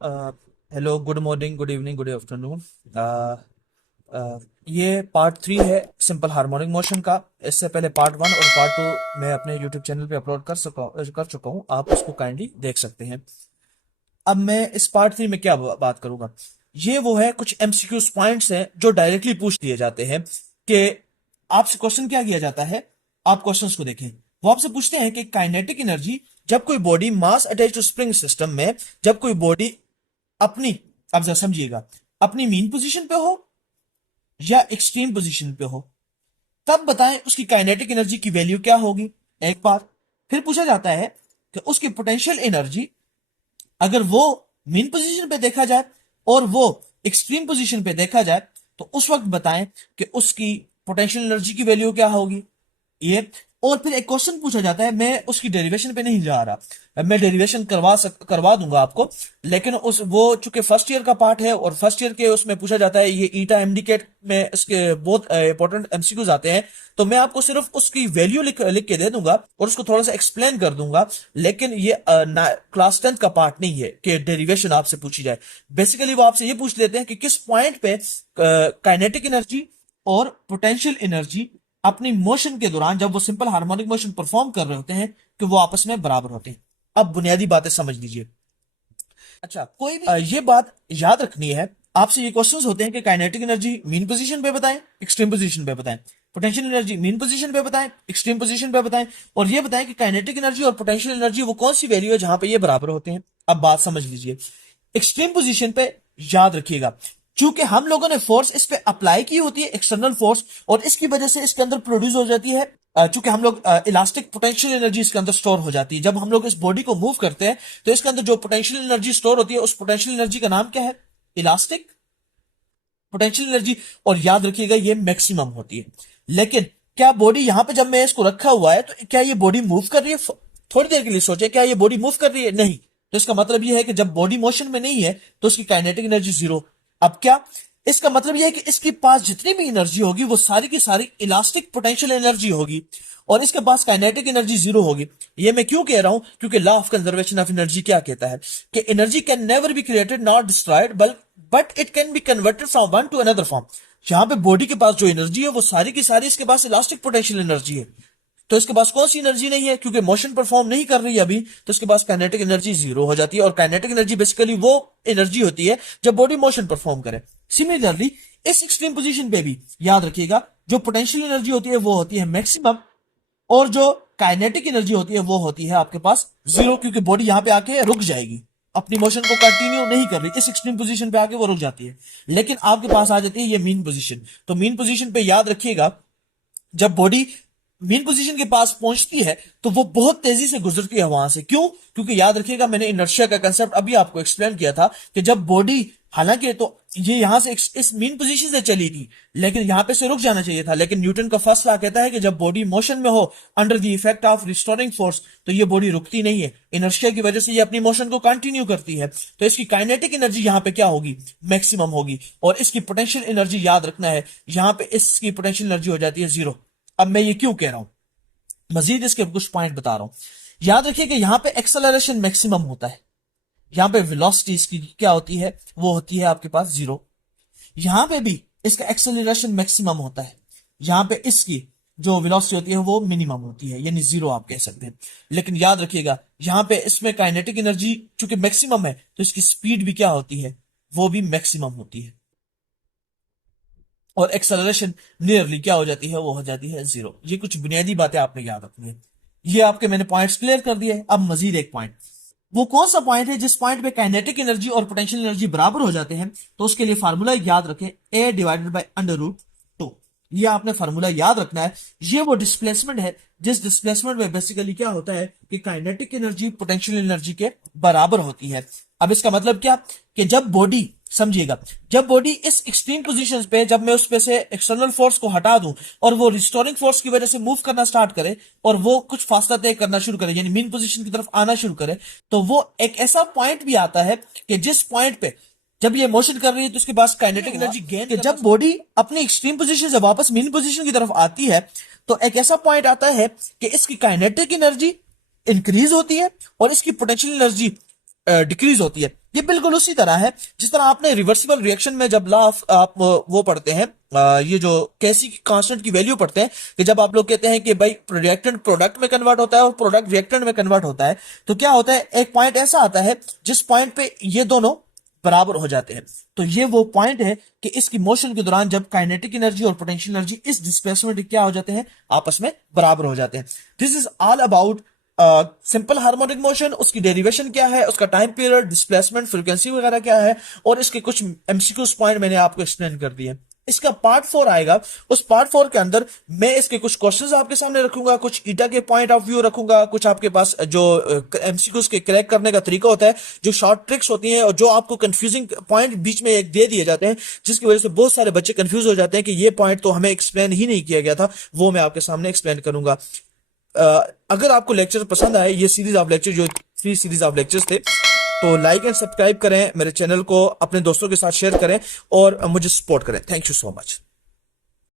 Hello, good morning, good evening, good afternoon. ये part 3 है simple harmonic motion का। इससे पहले पार्ट 1 और पार्ट 2 मैं अपने यूट्यूब चैनल पे अपलोड कर चुका हूँ। आप उसको काइंडली देख सकते हैं। अब मैं इस पार्ट 3 में क्या बात करूंगा। ये वो है, कुछ एमसीक्यू पॉइंट्स हैं जो डायरेक्टली पूछ दिए जाते हैं कि आपसे क्वेश्चन क्या किया जाता है। आप क्वेश्चंस को देखें। वो आपसे पूछते हैं कि काइनेटिक एनर्जी, जब कोई body mass attach to spring system में, जब कोई बॉडी अपनी, आप जरा समझिएगा, अपनी मीन पोजीशन पे हो या एक्सट्रीम पोजीशन पे हो, तब बताएं उसकी काइनेटिक एनर्जी की वैल्यू क्या होगी। एक बार फिर पूछा जाता है कि उसकी पोटेंशियल एनर्जी, अगर वो मीन पोजीशन पे देखा जाए और वो एक्सट्रीम पोजीशन पे देखा जाए, तो उस वक्त बताएं कि उसकी पोटेंशियल एनर्जी की वैल्यू क्या होगी। ये, और फिर एक क्वेश्चन पूछा जाता है, मैं उसकी डेरिवेशन पे नहीं जा रहा, मैं डेरिवेशन करवा दूंगा आपको, लेकिन उस वो चूंकि फर्स्ट ईयर का पार्ट है और फर्स्ट ईयर के उसमें पूछा जाता है, ये ईटा एमडीकेट में इसके बहुत इंपॉर्टेंट एमसीक्यूज आते हैं। तो मैं आपको सिर्फ उसकी वैल्यू लिख के दे दूंगा और उसको थोड़ा सा एक्सप्लेन कर दूंगा। लेकिन ये क्लास 10 का पार्ट नहीं है कि डेरिवेशन आपसे पूछी जाए। बेसिकली वो आपसे ये पूछ लेते हैं कि किस पॉइंट पे काइनेटिक एनर्जी और पोटेंशियल एनर्जी अपनी मोशन के दौरान, जब वो सिंपल हार्मोनिक मोशन परफॉर्म कर रहे होते हैं, कि वो आपस में बराबर होते हैं। अब बुनियादी बातें समझ लीजिए। अच्छा, कोई भी ये बात याद रखनी है। आपसे ये क्वेश्चंस होते हैं कि काइनेटिक एनर्जी मीन पोजीशन पे बताएं, एक्सट्रीम पोजीशन पे बताएं। पोटेंशियल एनर्जी मीन पोजीशन पे बताएं, एक्सट्रीम पोजीशन पे बताएं। और ये बताएं कि काइनेटिक एनर्जी और पोटेंशियल एनर्जी वो कौन सी वैल्यू है जहां पे ये बराबर होते हैं। अब बात समझ लीजिए। एक्सट्रीम पोजीशन पे याद रखिएगा, चूंकि हम लोगों ने फोर्स इस पे अप्लाई की होती है, एक्सटर्नल फोर्स, और इसकी वजह से इसके अंदर प्रोड्यूस हो जाती है, चूंकि हम लोग इलास्टिक पोटेंशियल एनर्जी इसके अंदर स्टोर हो जाती है। जब हम लोग इस बॉडी को मूव करते हैं तो इसके अंदर जो पोटेंशियल एनर्जी स्टोर होती है, उस पोटेंशियल एनर्जी का नाम क्या है? Elastic potential energy. और याद रखिएगा, ये मैक्सिमम होती है। लेकिन क्या बॉडी, यहां पे जब मैं इसको रखा हुआ है, तो क्या ये बॉडी मूव कर रही है? थोड़ी देर के लिए सोचे, क्या ये बॉडी मूव कर रही है? नहीं। तो इसका मतलब यह है कि जब बॉडी मोशन में नहीं है तो उसकी काइनेटिक एनर्जी जीरो। अब क्या इसका मतलब यह है कि इसके पास जितनी भी एनर्जी होगी वो सारी की सारी इलास्टिक पोटेंशियल एनर्जी होगी, और इसके पास काइनेटिक एनर्जी जीरो होगी। ये मैं क्यों कह रहा हूं? क्योंकि law of conservation of energy क्या कहता है कि energy can never be created not destroyed, but it can be converted from one two another form. यहां पे बॉडी के पास जो एनर्जी है वो सारी की सारी इसके पास इलास्टिक पोटेंशियल एनर्जी है। तो इसके पास कौन सी एनर्जी नहीं है? क्योंकि मोशन परफॉर्म नहीं कर रही है अभी, तो इसके पास काइनेटिक एनर्जी जीरो हो जाती है। और काइनेटिक एनर्जी बेसिकली वो एनर्जी होती है जब बॉडी मोशन परफॉर्म करे। सिमिलरली इस एक्सट्रीम पोजीशन पे भी याद रखिएगा, जो पोटेंशियल एनर्जी होती है वो होती है मैक्सिमम, और जो काइनेटिक एनर्जी होती है वो होती है आपके पास जीरो, क्योंकि बॉडी यहां पे आके रुक जाएगी, अपनी मोशन को कंटिन्यू नहीं कर रही, इस एक्सट्रीम पोजीशन पे आके वो रुक जाती है। लेकिन आपके पास आ जाती है ये मीन पोजीशन। तो मीन पोजीशन पे याद रखिएगा, जब बॉडी मीन पोजीशन के पास पहुंचती है तो वो बहुत तेजी से गुजरती है वहां से। क्यों? क्योंकि याद रखिएगा, मैंने इनर्शिया का कंसेप्ट अभी आपको एक्सप्लेन किया था कि जब बॉडी, हालांकि तो ये यहां से इस मीन पोजीशन से चली थी, लेकिन यहां पे से रुक जाना चाहिए था, लेकिन न्यूटन का फर्स्ट लॉ कहता है कि जब बॉडी मोशन में हो under the effect of restoring force, तो ये बॉडी रुकती नहीं है, इनर्शिया की वजह से ये अपनी मोशन को कंटिन्यू करती है। तो इसकी काइनेटिक एनर्जी यहां पे क्या होगी? मैक्सिमम होगी। और इसकी पोटेंशियल एनर्जी याद रखना है, यहां पे इसकी पोटेंशियल एनर्जी हो जाती है जीरो। अब मैं ये क्यों कह रहा हूं, मजीद इसके कुछ पॉइंट बता रहा हूं। याद रखिए कि यहां पे एक्सेलरेशन मैक्सिमम होता है, यहां पे वेलोसिटी इसकी क्या होती है? वो होती है आपके पास जीरो। यहां पे भी इसका एक्सेलरेशन मैक्सिमम होता है, यहां पे इसकी जो वेलोसिटी होती है वो मिनिमम होती है, यानी जीरो आप कह सकते हैं। लेकिन याद रखिएगा, यहां पे इसमें काइनेटिक एनर्जी चूंकि मैक्सिमम है, तो इसकी स्पीड भी क्या होती है? वो भी मैक्सिमम होती है। और एक्सेलरेशन नियरली क्या हो जाती है? वो हो जाती है जीरो। ये कुछ बुनियादी बातें आपने याद रखनी है। ये आपके मैंने पॉइंट्स क्लियर कर दिए। अब मजीद एक पॉइंट, वो कौन सा पॉइंट है जिस पॉइंट पे काइनेटिक एनर्जी और पोटेंशियल एनर्जी बराबर हो जाते हैं? तो उसके लिए फार्मूला याद रखें, A divided by under root two. ये आपने फार्मूला याद रखना है। ये वो डिस्प्लेसमेंट है जिस डिस्प्लेसमेंट में बेसिकली क्या होता है कि काइनेटिक एनर्जी पोटेंशियल एनर्जी के बराबर होती है। अब इसका मतलब क्या कि जब बॉडी, समझिएगा, जब बॉडी इस एक्सट्रीम पोजीशंस पे, जब मैं उस पे से एक्सटर्नल फोर्स को हटा दूं और वो रिस्टोरिंग फोर्स की वजह से मूव करना स्टार्ट करे और वो कुछ फासला तय करना शुरू करे, यानी मीन पोजीशन की तरफ आना शुरू करे, तो वो एक ऐसा पॉइंट भी आता है कि जिस पॉइंट पे जब ये मोशन कर रही है तो उसके पास काइनेटिक एनर्जी गेन, जब बॉडी अपनी एक्सट्रीम पोजीशन से वापस मीन पोजीशन की तरफ आती है, तो एक ऐसा पॉइंट आता है कि इसकी काइनेटिक एनर्जी इंक्रीज होती है और इसकी पोटेंशियल एनर्जी डिक्रीज होती है। ये बिल्कुल उसी तरह है जिस तरह आपने रिवर्सिबल रिएक्शन में जब लॉ ऑफ आप वो पढ़ते हैं, ये जो कैसी कांस्टेंट की वैल्यू पढ़ते हैं, कि जब आप लोग कहते हैं कि भाई रिएक्टेंट प्रोडक्ट में कन्वर्ट होता है और प्रोडक्ट रिएक्टेंट में कन्वर्ट होता है, तो क्या होता है, एक पॉइंट ऐसा आता है जिस पॉइंट पे ये दोनों बराबर हो जाते हैं। तो ये वो पॉइंट है कि इसकी मोशन के दौरान जब काइनेटिक एनर्जी और पोटेंशियल एनर्जी इस डिस्प्लेसमेंट क्या हो जाते हैं, आपस में बराबर हो जाते हैं। This is all about simple harmonic motion, उसकी डेरिवेशन क्या है, उसका टाइम पीरियड, डिस्प्लेसमेंट, फ्रीक्वेंसी वगैरह क्या है, और इसके कुछ एमसीक्यूज पॉइंट मैंने आपको एक्सप्लेन कर दिए। इसका पार्ट 4 आएगा, उस पार्ट 4 के अंदर मैं इसके कुछ क्वेश्चंस आपके सामने रखूंगा, कुछ ईटा के पॉइंट ऑफ व्यू रखूंगा, कुछ आपके पास जो एमसीक्यूज के क्रैक करने का तरीका होता है, जो शॉर्ट ट्रिक्स होती हैं और जो आपको कंफ्यूजिंग पॉइंट बीच में एक दे दिए जाते हैं, जिसकी वजह से बहुत सारे बच्चे कंफ्यूज हो जाते हैं कि ये पॉइंट तो हमें एक्सप्लेन ही नहीं किया गया था, वो मैं आपके सामने एक्सप्लेन करूंगा। अगर आपको लेक्चर पसंद आए, ये सीरीज ऑफ लेक्चर जो 3 सीरीज ऑफ लेक्चर्स थे, तो लाइक एंड सब्सक्राइब करें, मेरे चैनल को अपने दोस्तों के साथ शेयर करें और मुझे सपोर्ट करें। Thank you so much.